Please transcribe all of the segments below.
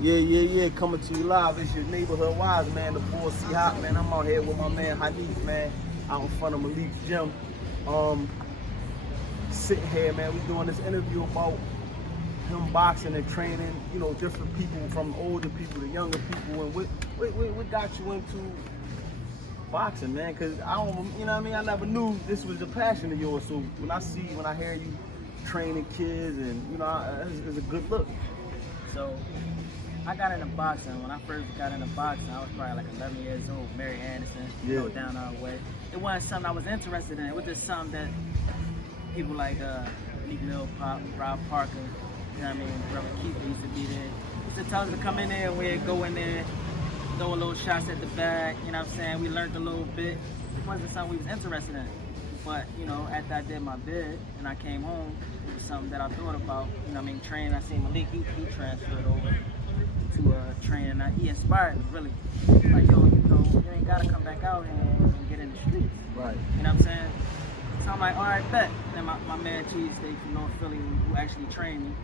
Yeah. Coming to you live. It's your neighborhood wise man, the boy C Hop, man. I'm out here with my man Haneef, man, out in front of Malik's gym. Sitting here, man. We doing this interview about him boxing and training. You know, different people, from older people to younger people, and what got you into boxing, man? Cause I don't, you know what I mean. I never knew this was a passion of yours. So when I hear you training kids, and you know, it's a good look. So I got into boxing. When I first got into boxing, I was probably like 11 years old. Mary Anderson, down our way. It wasn't something I was interested in. It was just something that people like Meek Mill, Pop, Rob Parker, you know what I mean, Brother Keith used to be there. Used to tell us to come in there, and we'd go in there, throw a little shots at the back, you know what I'm saying? We learned a little bit. It wasn't something we was interested in. But, you know, after I did my bid and I came home, it was something that I thought about, you know what I mean, training. I seen Malik, he transferred over to training. He inspired me, really. Like, yo, you know, you ain't got to come back out and get in the streets. Right. You know what I'm saying? So I'm like, all right, bet. And then my man Cheesesteak from North Philly, who actually trained me,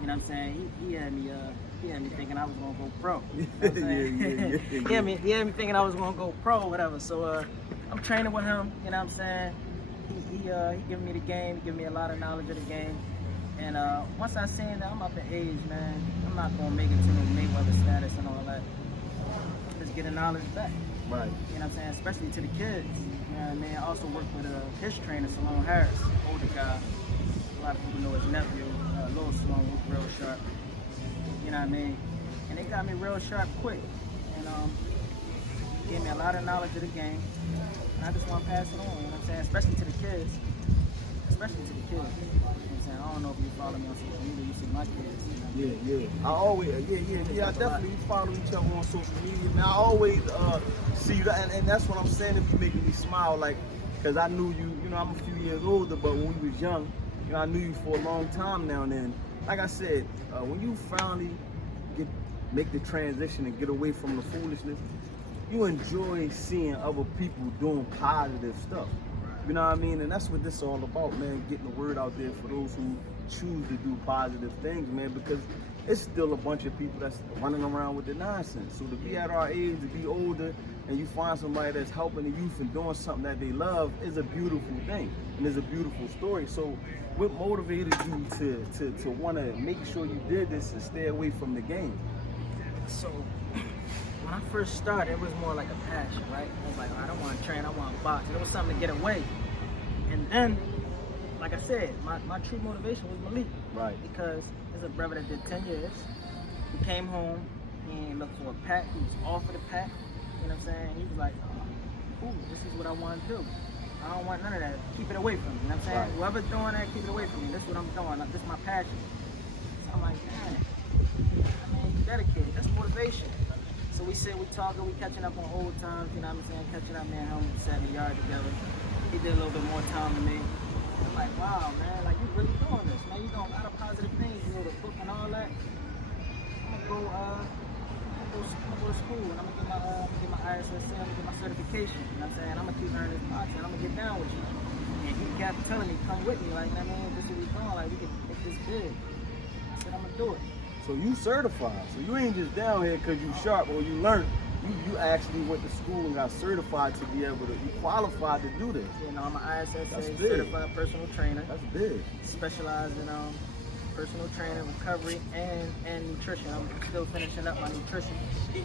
you know what I'm saying? He had me thinking I was gonna go pro. You know what I'm saying? He had me thinking I was gonna go pro, whatever. So I'm training with him. You know what I'm saying? He giving me the game. He giving me a lot of knowledge of the game. And once I seen that I'm up in age, man, I'm not gonna make it to no Mayweather status and all that. Just get the knowledge back. Right. You know what I'm saying? Especially to the kids. You know what I mean? I also work with his trainer, Salone Harris, older guy. A lot of people know his nephew, Lil Salone, was real sharp. You know what I mean? And they got me real sharp quick. And gave me a lot of knowledge of the game. And I just want to pass it on, you know what I'm saying? Especially to the kids. Especially to the kids. You know what I'm saying? I don't know if you follow me on social media, you see my kids. You know? Yeah. I always, I definitely follow each other on social media. Man, I always see you, and that's what I'm saying. It be making me smile, like, cause I knew you. You know, I'm a few years older, but when we was young, you know, I knew you for a long time now. And then, like I said, when you finally make the transition and get away from the foolishness, you enjoy seeing other people doing positive stuff. You know what I mean? And that's what this is all about, man. Getting the word out there for those who choose to do positive things, man, because it's still a bunch of people that's running around with the nonsense. So to be at our age, to be older, and you find somebody that's helping the youth and doing something that they love is a beautiful thing, and it's a beautiful story. So what motivated you to want to make sure you did this and stay away from the game? So when I first started, it was more like a passion, right? I was like, I don't want to train, I want to box. And it was something to get away. And then, like I said, my true motivation was Malik. Right. Because there's a brother that did 10 years. He came home, he looked for a pack, he was offered a pack. You know what I'm saying? He was like, ooh, this is what I want to do. I don't want none of that. Keep it away from me. You know what I'm saying? Right. Whoever's doing that, keep it away from me. This is what I'm doing. This is my passion. So I'm like, man, I mean, dedicated. That's motivation. So we sit, we talking, we catching up on old times, you know what I'm saying? Catching up, man, home, sat in the yard together. He did a little bit more time than me. I'm like, wow, man, like, you really doing this, man. You doing a lot of positive things, you know, the book and all that. I'm gonna go to school, and I'm gonna get my ISSC, I'm gonna get my certification, you know what I'm saying? I'm gonna keep learning this boxing, I'm gonna get down with you. And he kept telling me, come with me, like, I mean, this is what we doing, like, we can make this big. I said, I'm gonna do it. So you certified. So you ain't just down here because you sharp or you learned. You actually went to school and got certified to be able to, you qualified to do this. You know, I'm an ISSA certified personal trainer. That's big. Specialized in personal training, recovery, and nutrition. I'm still finishing up my nutrition.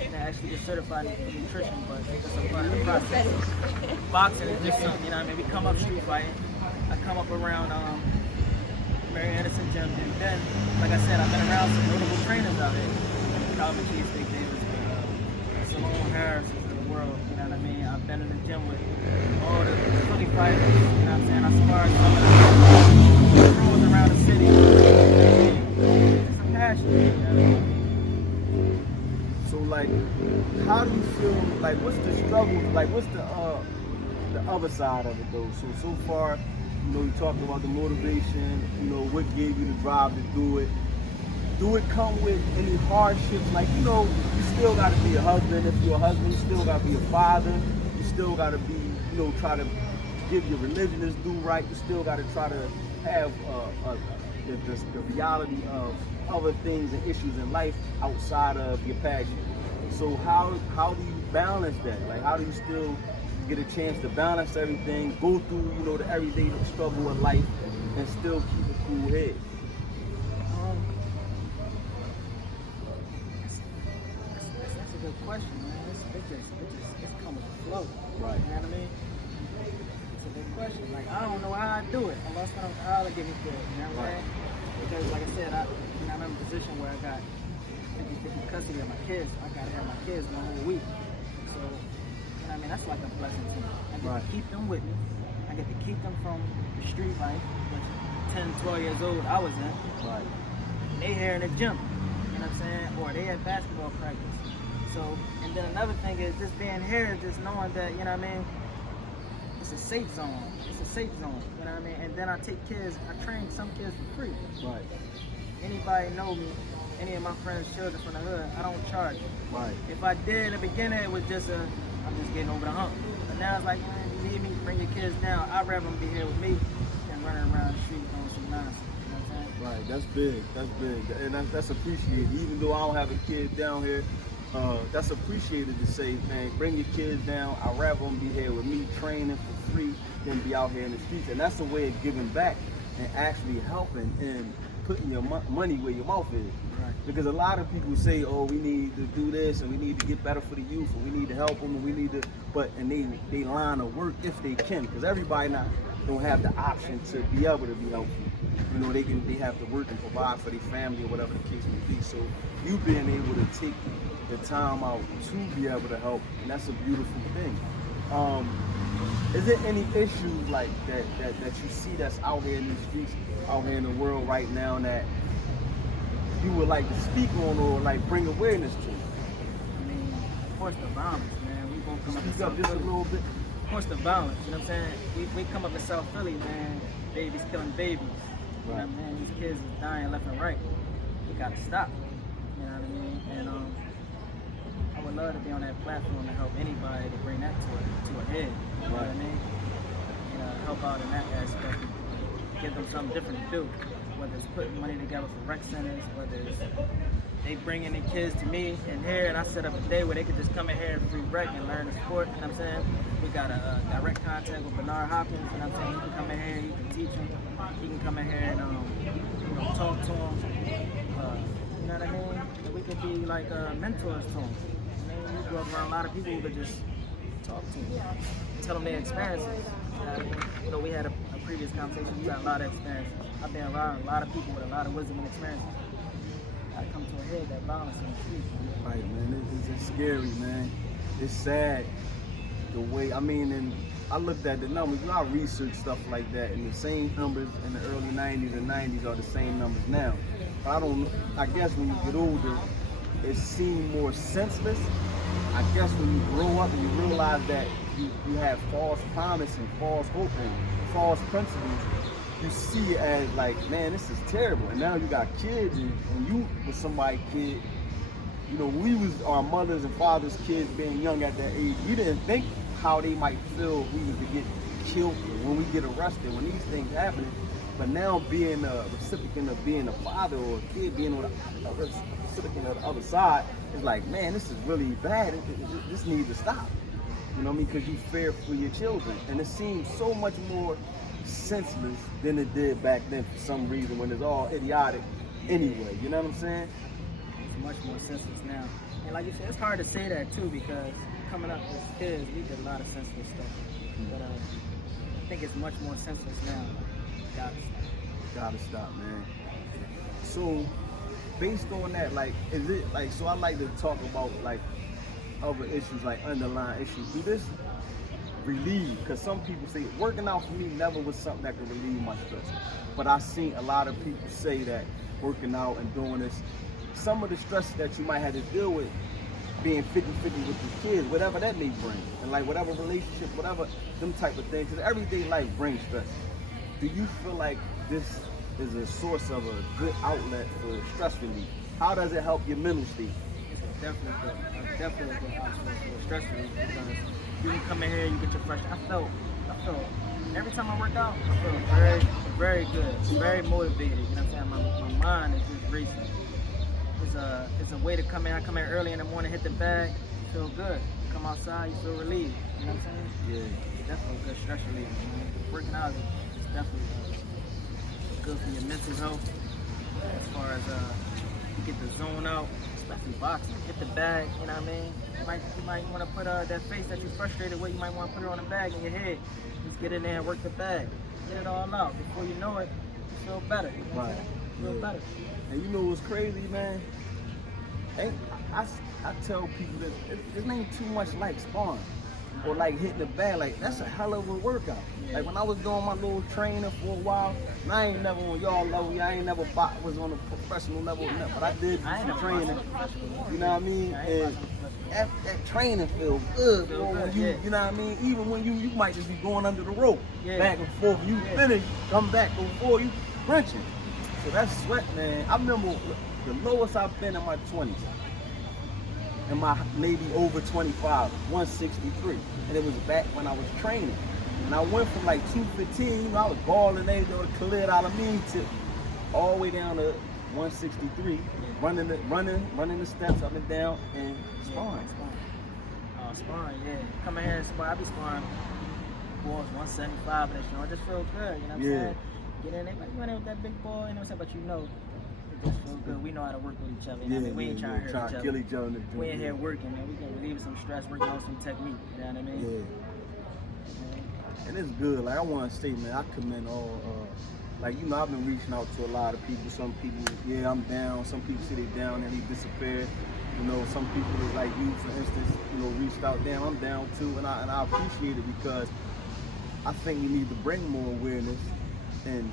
And I actually get certified in nutrition, but that's a part of the process. Boxing is just something, you know what I mean? We come up street fighting. I come up around Mary Anderson gym, and then, like I said, I've been around some notable trainers out here. Calvin Cheesesteak Davis, Salone Harris of the world, you know what I mean? I've been in the gym with all the Philly fighters, you know what I'm saying? I sparred some of the pros around the city. It's a passion, you know what I mean? So like, how do you feel, like what's the struggle, like what's the other side of it though? So far, you know, you talked about the motivation, you know, what gave you the drive to do it. Do it come with any hardships? Like, you know, you still got to be a husband. If you're a husband, you still got to be a father. You still got to be, you know, try to give your religion its due right. You still got to try to have the reality of other things and issues in life outside of your passion. So how do you balance that? Like, how do you still get a chance to balance everything, go through, you know, the everyday struggle of life, and still keep a cool head? That's a good question, man. It's come with the flow. Right. You know what I mean? It's a good question. Like, I don't know how I do it unless I'll give me feel. You know what I'm saying? Because, like I said, I'm in a position where I got 50-50 custody of my kids. I gotta have my kids the whole week. So, you know what I mean? That's like a blessing to me. I get to keep them with me. I get to keep them from the street life, which 10, 12 years old I was in. Right. They here in the gym. You know what I'm saying? Or they at basketball practice. So, and then another thing is just being here, just knowing that, you know what I mean? It's a safe zone. It's a safe zone. You know what I mean? And then I take kids, I train some kids for free. Right. Anybody know me, any of my friends' children from the hood, I don't charge. Right. If I did in the beginning, it was just I'm just getting over the hump. But now it's like, man, you need me, bring your kids down. I'd rather them be here with me than running around the street doing some nonsense. You know what I'm saying? Right, that's big. That's big, and that's appreciated. Even though I don't have a kid down here, that's appreciated to say, man, bring your kids down. I'd rather them be here with me, training for free, than be out here in the streets. And that's a way of giving back and actually helping and putting your money where your mouth is. Right. Because a lot of people say, oh, we need to do this and we need to get better for the youth and we need to help them and we need to, they line of work if they can, because everybody don't have the option to be able to be helpful. You know, they have to work and provide for their family or whatever the case may be. So you being able to take the time out to be able to help, and that's a beautiful thing. Is there any issues like that you see that's out here in the streets, out here in the world right now that you would like to speak on or like bring awareness to? I mean, of course the violence, man. We won't come up in Speak up South just a Philly. little bit. Of course the violence, you know what I'm saying? We come up in South Philly, man, babies killing babies. You know what I mean? These kids are dying left and right. We gotta stop. You know what I mean? And I would love to be on that platform to help anybody to bring that to a head. You know what I mean? You know, help out in that aspect. Give them something different to do. Whether it's putting money together for rec centers, whether it's they bringing the kids to me in here and I set up a day where they could just come in here and free rec and learn the sport, you know what I'm saying? We got a direct contact with Bernard Hopkins, you know what I'm saying? He can come in here, he can teach them, he can come in here and you know, talk to them, you know what I mean? And we could be like mentors to them. I mean, we grew up around a lot of people who could just talk to them, tell them their experiences. You know what I mean? You know, we had a previous conversation, we got a lot of experiences. I've been around a lot of people with a lot of wisdom and experiences. I come to a head, that violence in the streets. Right, man. It's scary, man. It's sad the way, I mean, and I looked at the numbers, you know, I researched stuff like that, and the same numbers in the early 90s and 90s are the same numbers now. I guess when you get older, it seems more senseless. I guess when you grow up and you realize that you have false promise and false hope and false principles, you see it as like, man, this is terrible. And now you got kids, and you was somebody's kid. You know, we was our mothers and fathers' kids being young at that age. We didn't think how they might feel if we was to get killed when we get arrested, when these things happen. But now being a recipient of being a father or a kid being on the recipient of the other side, it's like, man, this is really bad. This needs to stop. You know what I mean? Because you fear for your children. And it seems so much more senseless than it did back then for some reason when it's all idiotic anyway. You know what I'm saying? It's much more senseless now. And like you said, it's hard to say that too because coming up with kids, we did a lot of senseless stuff. But I think it's much more senseless now. Gotta stop. Gotta stop, man. So, based on that, like, is it like, so I like to talk about like other issues, like underlying issues. Do this relieve? Because some people say working out for me never was something that could relieve my stress. But I've seen a lot of people say that working out and doing this, some of the stress that you might have to deal with being 50-50 with your kids, whatever that may bring, and like whatever relationship, whatever, them type of things, because everyday life brings stress. Do you feel like this is a source of a good outlet for stress relief? How does it help your mental state? It's definitely a good option for stress relief because you can come in here, you get your fresh. I felt every time I work out, I feel very, very good, very motivated. You know what I'm saying? My mind is just racing. It's a way to come in. I come in early in the morning, hit the bag, feel good. Come outside, you feel relieved. You know what I'm saying? Yeah. Definitely a good stress reliever, man. Working out is definitely good for your mental health. As far as you get the zone out, especially boxing. Hit the bag, you know what I mean? You might want to put that face that you're frustrated with, you might want to put it on the bag in your head. Just get in there and work the bag. Get it all out. Before you know it, you feel better. You know what I'm saying? You feel better. And you know what's crazy, man? I tell people that it ain't too much like sparring or like hitting the bag. Like, that's a hell of a workout. Yeah. Like when I was doing my little training for a while, and I ain't never on y'all level. I ain't never was on a professional level, but I did some training. You know what I mean? And that training feels good, bro. When you, you know what I mean? Even when you might just be going under the rope, back and forth. You finish, come back, go forward, you crunching. So that's sweat, man. I remember the lowest I've been in my 20s. And my maybe over 25, 163. And it was back when I was training. And I went from like 215, you know, I was balling there, doing Khalid Alameen tip, all the way down to 163, running the steps up and down and sparring. Sparring, yeah. Come in here and spar. I be sparring boys 175 and that, you know, it just feel good, you know what I'm saying? Get in there, you went in with that big boy, you know what I'm saying? But you know, it just feel good. We know how to work with each other, you know what I mean? We ain't trying to hurt each other. We in here working, man. We can relieve some stress, working on some technique, you know what I mean? Yeah. And it's good. Like, I want to say, man, I commend all, like, you know, I've been reaching out to a lot of people. Some people, yeah, I'm down. Some people say they down and they disappear. You know, some people like you, for instance, you know, reached out. Damn, I'm down too, and I appreciate it because I think we need to bring more awareness and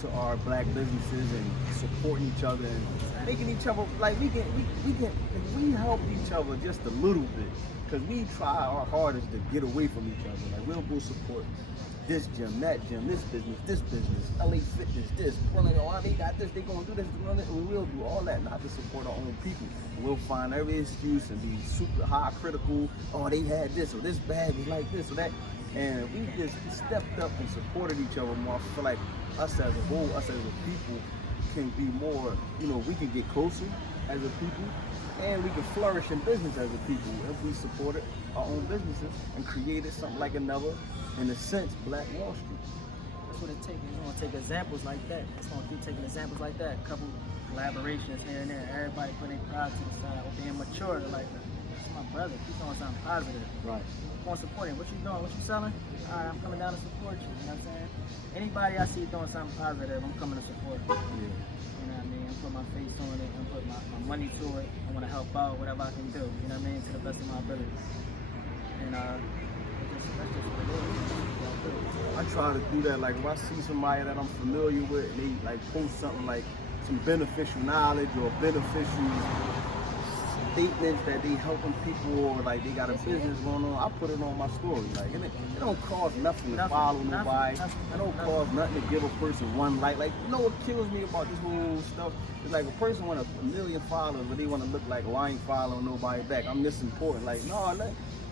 to our black businesses and supporting each other and making each other like we can if we help each other just a little bit, because we try our hardest to get away from each other. Like, we'll go support this gym, that gym, this business, LA Fitness, this, oh, they got this, they gonna do this, and we'll do all that, not to support our own people. We'll find every excuse and be super high critical, oh, they had this, or this bag was like this or that. And we just stepped up and supported each other more. I feel like us as a whole, us as a people, can be more, you know, we can get closer as a people, and we can flourish in business as a people if we supported our own businesses and created something like another, in a sense, Black Wall Street. That's what it takes. We're going to take examples like that. It's going to keep taking examples like that. A couple collaborations here and there. Everybody put their pride to the side. Or being mature. Like, that's my brother. He's doing something positive. Right. I'm going to support him. What you doing? What you selling? All right, I'm coming down to support you. You know what I'm saying? Anybody I see doing something positive, I'm coming to support. Yeah. You know what I mean? I'm putting my face on it. I'm putting my money to it. I want to help out whatever I can do. You know what I mean? To the best of my ability. And that's just what it is. I try to do that. Like, if I see somebody that I'm familiar with and they like post something like some beneficial knowledge or beneficial statements that they helping people, or like they got a business going on, I put it on my story. Like, and it don't cost nothing to follow nobody. It don't cost nothing to give a person one like. Like, you know what kills me about this whole stuff? It's like a person want a million followers, but they want to look like, oh, I ain't following nobody back. I'm this important. Like, no,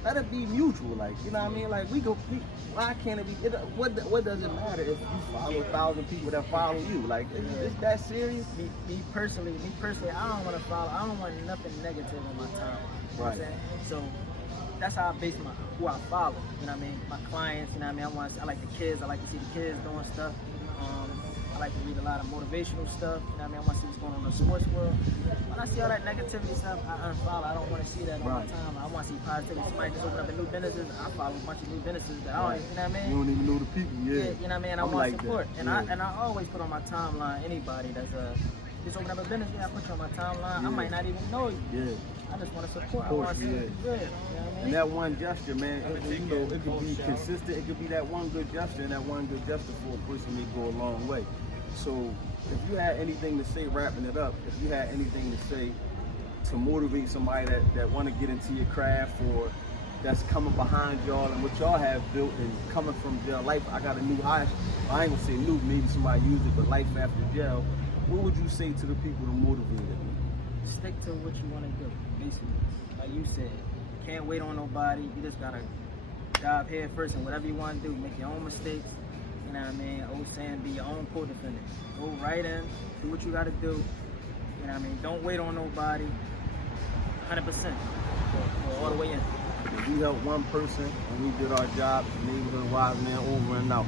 let it be mutual. Like, you know what I mean? Like, why can't it be? What does it matter if you follow 1,000 people that follow you? Like, is that serious? Me personally, I don't want to follow. I don't want nothing negative on my time. You know what I'm saying? So that's how I base who I follow. You know what I mean? My clients. You know what I mean? I like the kids. I like to see the kids doing stuff. I like to read a lot of motivational stuff. You know what I mean? I want to see what's going on in the sports world. When I see all that negativity stuff, I unfollow. I don't want to see that all the time. I want to see positivity. Somebody just open up a new businesses. I follow a bunch of new businesses that I don't, you know what I mean? You don't even know the people, You know what I mean? I want like support. That. And I always put on my timeline anybody that's just open up a business. I put you on my timeline. I might not even know you. I just want to support. I want to see you good. You know what I mean? And that one gesture, man, you know, it could be consistent. It could be that one good gesture, and that one good gesture for a person may go a long way. So if you had anything to say, wrapping it up, if you had anything to say to motivate somebody that want to get into your craft, or that's coming behind y'all and what y'all have built and coming from jail life, I got a new high, I ain't gonna say new, maybe somebody used it, but life after jail, what would you say to the people to motivate them? Stick to what you want to do, basically. Like you said, can't wait on nobody. You just gotta dive head first in whatever you want to do. Make your own mistakes. You know what I mean? Old saying, be your own co-defendant. Go right in, do what you got to do. You know what I mean? Don't wait on nobody. 100%. Go all the way in. We helped one person and we did our job. Neighborhood Wise Man over and out.